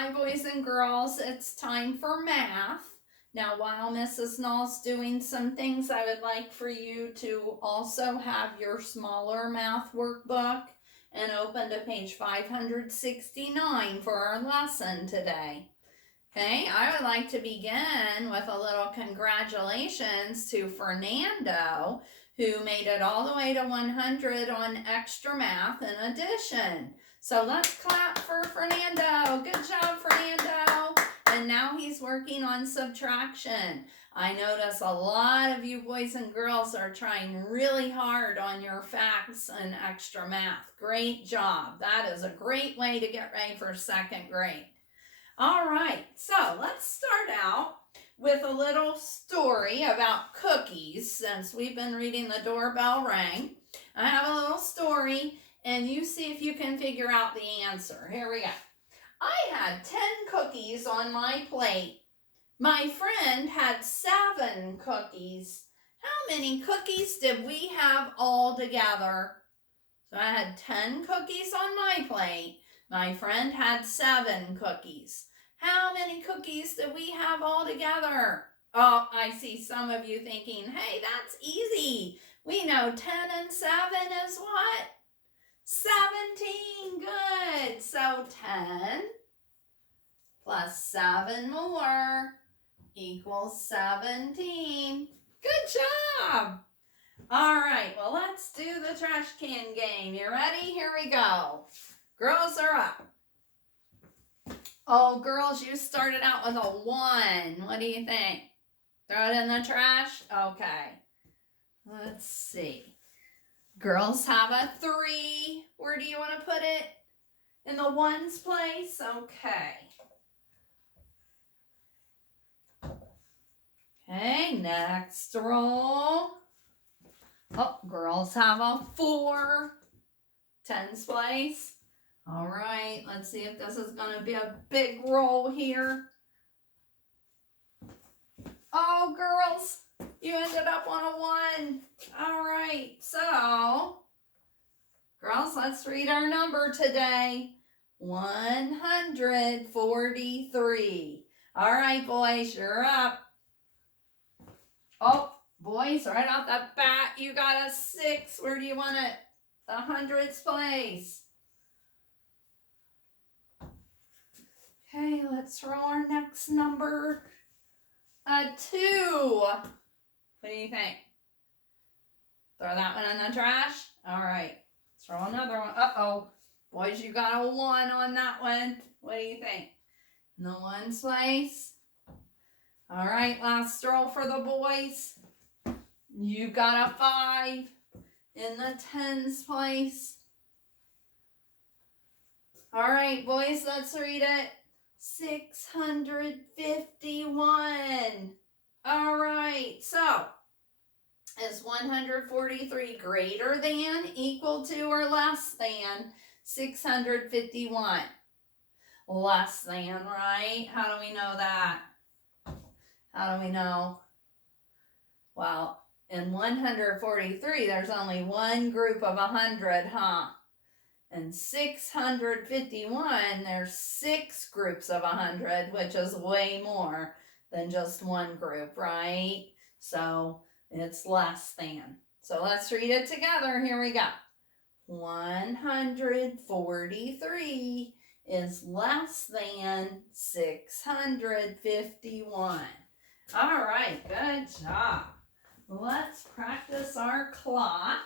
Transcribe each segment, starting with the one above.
Hi, boys and girls. It's time for math. Now, while Mrs. Null's doing some things, I would like for you to also have your smaller math workbook and open to page 569 for our lesson today. Okay, I would like to begin with a little congratulations to Fernando, who made it all the way to 100 on extra math and addition. So let's clap for Fernando. Good job, Fernando. And now he's working on subtraction. I notice a lot of you boys and girls are trying really hard on your facts and extra math. Great job. That is a great way to get ready for second grade. All right, so let's start out with a little story about cookies. Since we've been reading The Doorbell Rang, I have a little story, and you see if you can figure out the answer. Here we go. I had 10 cookies on my plate. My friend had 7 cookies. How many cookies did we have all together? So I had 10 cookies on my plate. My friend had 7 cookies. How many cookies do we have all together? Oh, I see some of you thinking, hey, that's easy. We know 10 and 7 is what? 17. Good. So 10 plus 7 more equals 17. Good job. All right, well, let's do the trash can game. You ready? Here we go. Girls are up. Oh, girls, you started out with a 1. What do you think? Throw it in the trash? Okay. Let's see. Girls have a 3. Where do you want to put it? In the 1's place? Okay. Okay, next roll. Oh, girls have a 4. 10's place. All right, let's see if this is going to be a big roll here. Oh, girls, you ended up on a 1. All right, so, girls, let's read our number today. 143. All right, boys, you're up. Oh, boys, right off the bat, you got a 6. Where do you want it? The 100's place. Okay, let's roll our next number. A 2. What do you think? Throw that one in the trash? All right, let's roll another one. Uh-oh. Boys, you got a 1 on that one. What do you think? In the 1's place. All right, last roll for the boys. You got a 5 in the 10's place. All right, boys, let's read it. 651. All right, so is 143 greater than, equal to, or less than 651? Less than, right? How do we know that? How do we know? Well, in 143, there's only one group of 100, huh? And 651, there's 6 groups of 100, which is way more than just one group, right? So it's less than. So let's read it together. Here we go. 143 is less than 651. All right, good job. Let's practice our clock.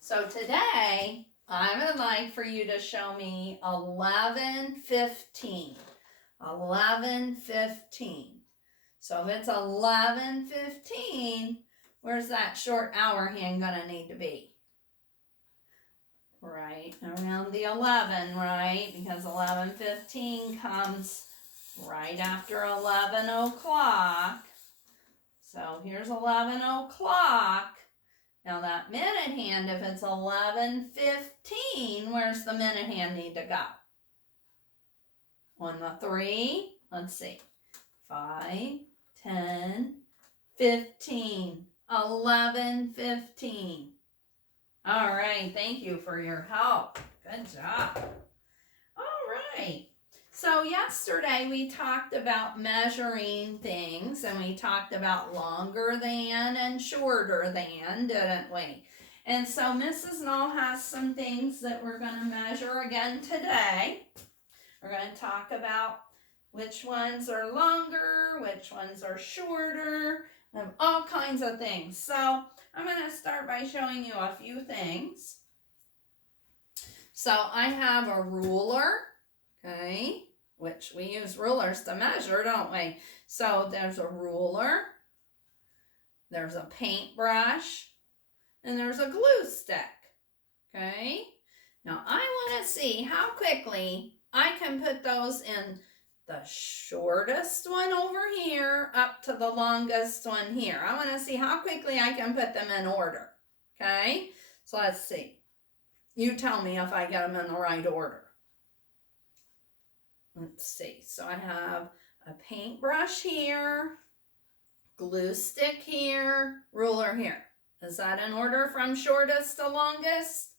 So today, I would like for you to show me 11:15. 11:15. So if it's 11:15, where's that short hour hand going to need to be? Right around the 11, right? Because 11:15 comes right after 11 o'clock. So here's 11 o'clock. Now that minute hand, if it's 11:15, where's the minute hand need to go? On the 3, let's see. 5, 10, 15, 11:15. All right, thank you for your help. Good Good job. All right. So yesterday we talked about measuring things, and we talked about longer than and shorter than, didn't we? And so Mrs. Knoll has some things that we're going to measure again today. We're going to talk about which ones are longer, which ones are shorter, and all kinds of things. So I'm going to start by showing you a few things. So I have a ruler, okay, which we use rulers to measure, don't we? So there's a ruler, there's a paintbrush, and there's a glue stick, okay? Now I want to see how quickly I can put those in the shortest one over here up to the longest one here. I want to see how quickly I can put them in order, okay? So let's see. You tell me if I get them in the right order. Let's see. So I have a paintbrush here, glue stick here, ruler here. Is that in order from shortest to longest?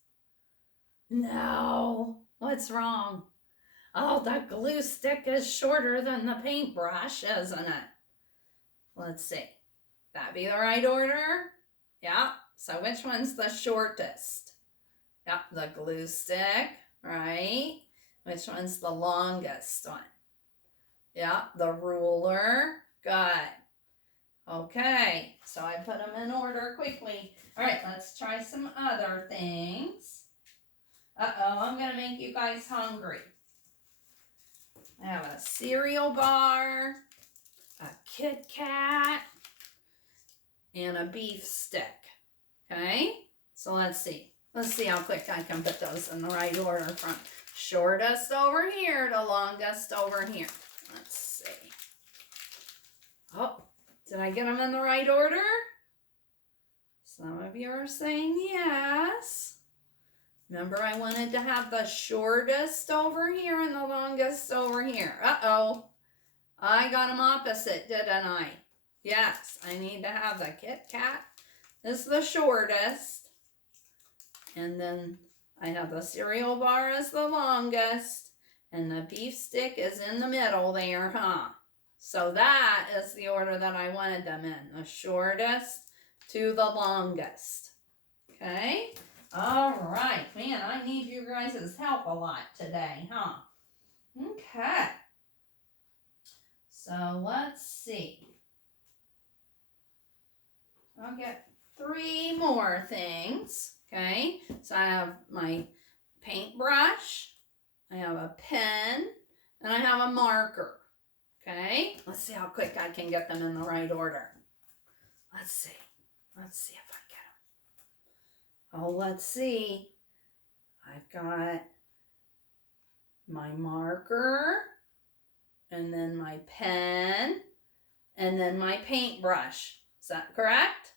No. What's wrong? Oh, the glue stick is shorter than the paintbrush, isn't it? Let's see. That be the right order? Yeah. So which one's the shortest? Yep, the glue stick, right? Which one's the longest one? Yep, the ruler. Good. Okay, so I put them in order quickly. All right, let's try some other things. Uh-oh, I'm going to make you guys hungry. I have a cereal bar, a Kit Kat, and a beef stick. Okay, so let's see. Let's see how quick I can put those in the right order from shortest over here to longest over here. Let's see. Oh, did I get them in the right order? Some of you are saying yes. Remember, I wanted to have the shortest over here and the longest over here. Uh-oh. I got them opposite, didn't I? Yes, I need to have the Kit Kat is the shortest. And then I have the cereal bar as the longest. And the beef stick is in the middle there, huh? So that is the order that I wanted them in. The shortest to the longest. Okay? All right. Man, I need you guys' help a lot today, huh? Okay. So let's see. I'll get 3 more things. Okay? So I have my paintbrush, I have a pen, and I have a marker. Okay? Let's see how quick I can get them in the right order. Let's see. Let's see if I get them. Oh, let's see. I've got my marker, and then my pen, and then my paintbrush. Is that correct?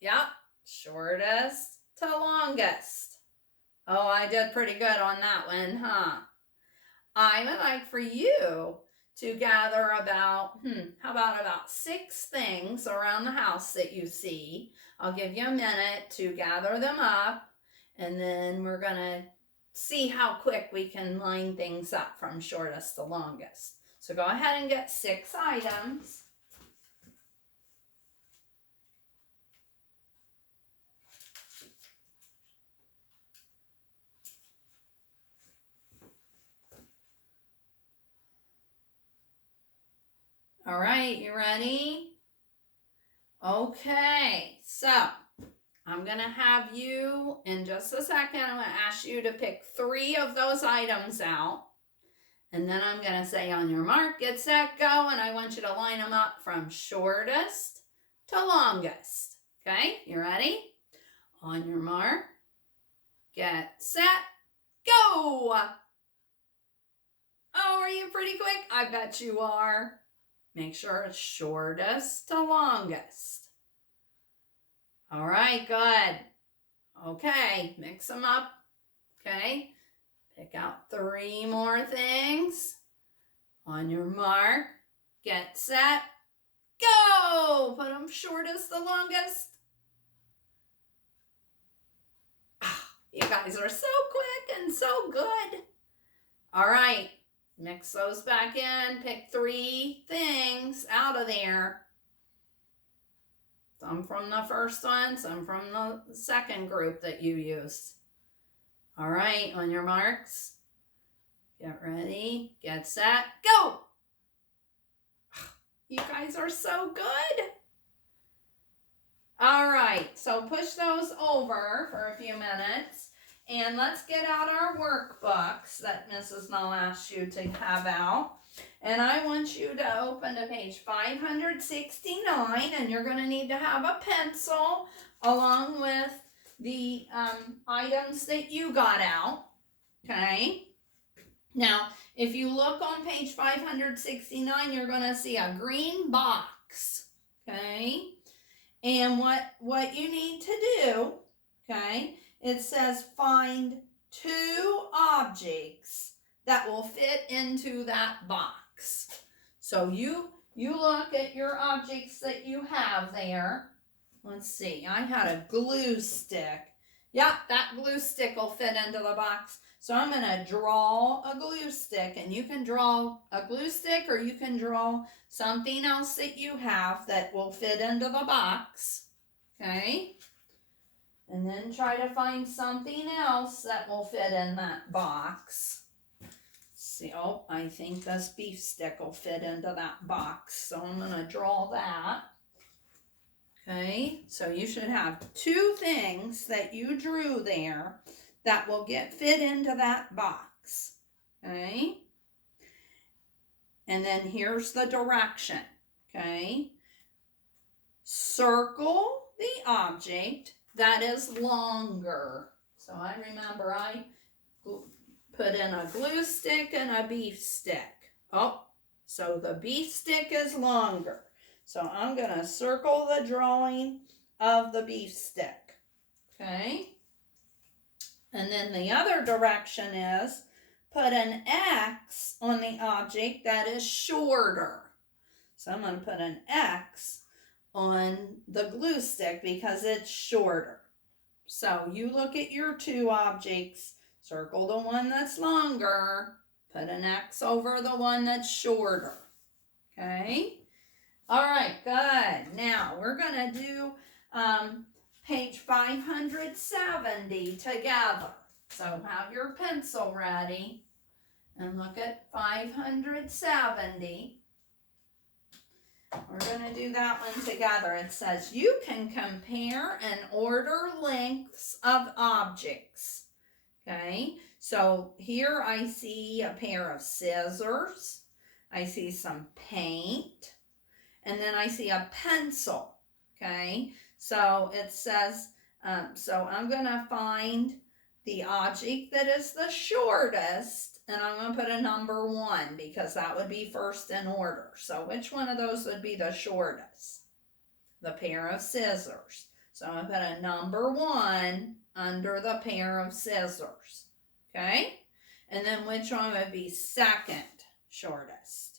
Yep. Shortest to longest. Oh, I did pretty good on that one, huh? I would like for you to gather about, how about 6 things around the house that you see. I'll give you a minute to gather them up, and then we're going to see how quick we can line things up from shortest to longest. So go ahead and get 6 items. All right, you ready? Okay, so I'm going to have you, in just a second, I'm going to ask you to pick 3 of those items out. And then I'm going to say on your mark, get set, go, and I want you to line them up from shortest to longest. Okay, you ready? On your mark, get set, go! Oh, are you pretty quick? I bet you are. Make sure it's shortest to longest. All right, good. Okay, mix them up. Okay, pick out 3 more things. On your mark, get set, go! Put them shortest to longest. You guys are so quick looking so good. All right, mix those back in. Pick 3 things out of there. Some from the first one, some from the second group that you used. All right, on your marks, get ready, get set, go! You guys are so good. All right, so push those over for a few minutes, and let's get out our workbooks that Mrs. Null asked you to have out. And I want you to open to page 569, and you're going to need to have a pencil along with the items that you got out, okay? Now, if you look on page 569, you're going to see a green box, okay? And what you need to do, okay, it says find 2 objects that will fit into that box. So you look at your objects that you have there. Let's see, I had a glue stick. Yep, that glue stick will fit into the box. So I'm going to draw a glue stick, and you can draw a glue stick or you can draw something else that you have that will fit into the box, okay? And then try to find something else that will fit in that box. See, oh, I think this beef stick will fit into that box, so I'm going to draw that. Okay, so you should have 2 things that you drew there that will fit into that box, okay? And then here's the direction, okay? Circle the object that is longer. So I remember I put in a glue stick and a beef stick. Oh, so the beef stick is longer. So I'm going to circle the drawing of the beef stick, okay? And then the other direction is put an X on the object that is shorter. So I'm going to put an X on the glue stick because it's shorter. So you look at your 2 objects, circle the one that's longer, put an X over the one that's shorter, okay? All right, good. Now we're going to do page 570 together. So have your pencil ready and look at 570. We're going to do that one together. It says you can compare and order lengths of objects. Okay, so here I see a pair of scissors. I see some paint. And then I see a pencil. Okay, so it says, so I'm going to find the object that is the shortest, and I'm going to put a number 1 because that would be first in order. So which one of those would be the shortest? The pair of scissors. So I'm going to put a number 1 under the pair of scissors. Okay? And then which one would be second shortest?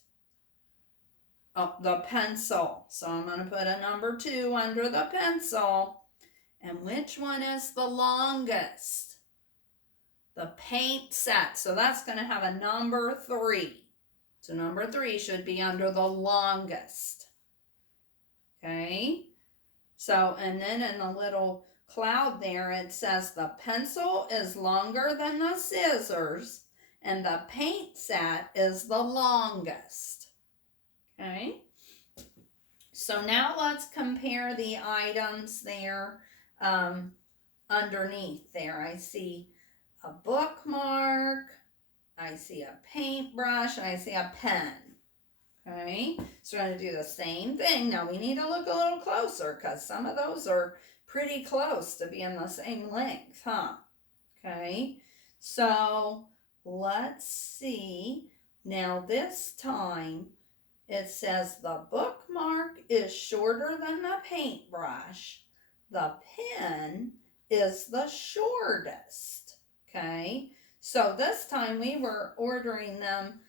Oh, the pencil. So I'm going to put a number 2 under the pencil. And which one is the longest? The paint set. So that's going to have a number 3. So number 3 should be under the longest. Okay. So, and then in the little cloud there, it says the pencil is longer than the scissors and the paint set is the longest. Okay, so now let's compare the items there underneath there. I see a bookmark, I see a paintbrush, and I see a pen. Okay, so we're going to do the same thing. Now we need to look a little closer because some of those are pretty close to being the same length, huh? Okay, so let's see. Now this time, it says the bookmark is shorter than the paintbrush. The pen is the shortest. Okay, so this time we were ordering them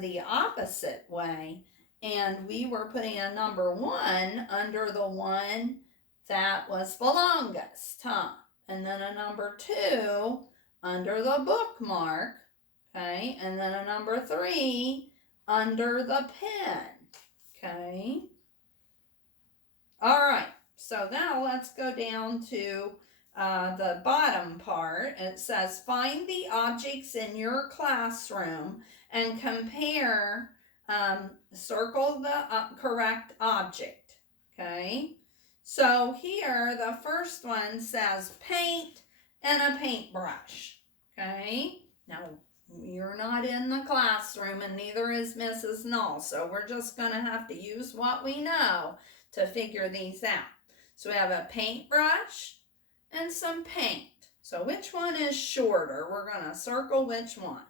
the opposite way, and we were putting a number 1 under the one that was the longest, huh? And then a number 2 under the bookmark, okay? And then a number 3 under the pen, okay? All right, so now let's go down to the bottom part. It says, find the objects in your classroom and compare, circle the correct object, okay? So here, the first one says paint and a paintbrush, okay? Now, you're not in the classroom and neither is Mrs. Null, so we're just going to have to use what we know to figure these out. So we have a paintbrush and some paint. So which one is shorter? We're going to circle which one.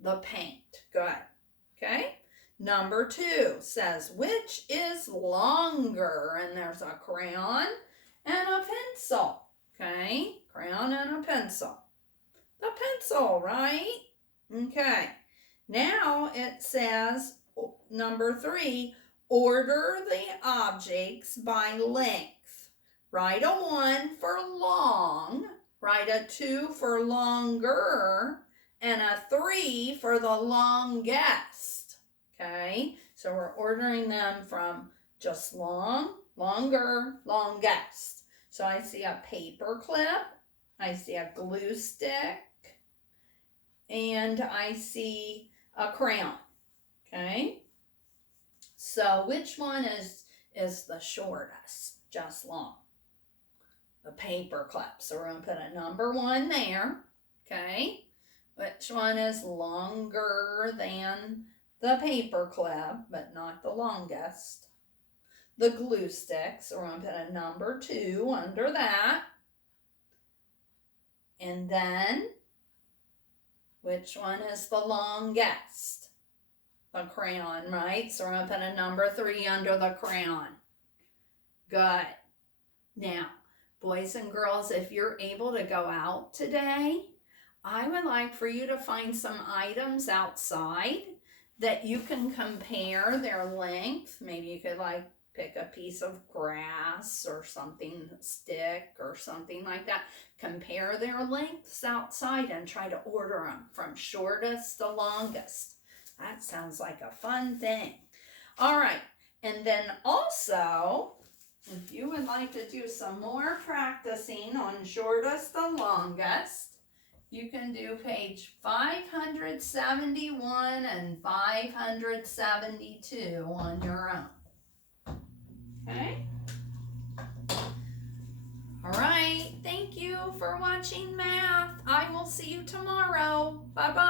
The paint. Good. Okay. Number 2 says, which is longer? And there's a crayon and a pencil. Okay. Crayon and a pencil. The pencil, right? Okay. Now it says, number 3, order the objects by length. Write a 1 for long, write a 2 for longer, and a 3 for the longest. Okay, so we're ordering them from just long, longer, longest. So I see a paper clip, I see a glue stick, and I see a crayon. Okay, so which one is the shortest? Just long. The paper clip. So we're going to put a number 1 there. Okay. Which one is longer than the paper clip, but not the longest? The glue stick. So we're going to put a number 2 under that. And then, which one is the longest? The crayon, right? So we're going to put a number 3 under the crayon. Good. Now, boys and girls, if you're able to go out today, I would like for you to find some items outside that you can compare their length. Maybe you could pick a piece of grass or something, stick or something like that. Compare their lengths outside and try to order them from shortest to longest. That sounds like a fun thing. All right, and then also, if you would like to do some more practicing on shortest to longest, you can do page 571 and 572 on your own. Okay? All right, thank you for watching math. I will see you tomorrow. Bye-bye.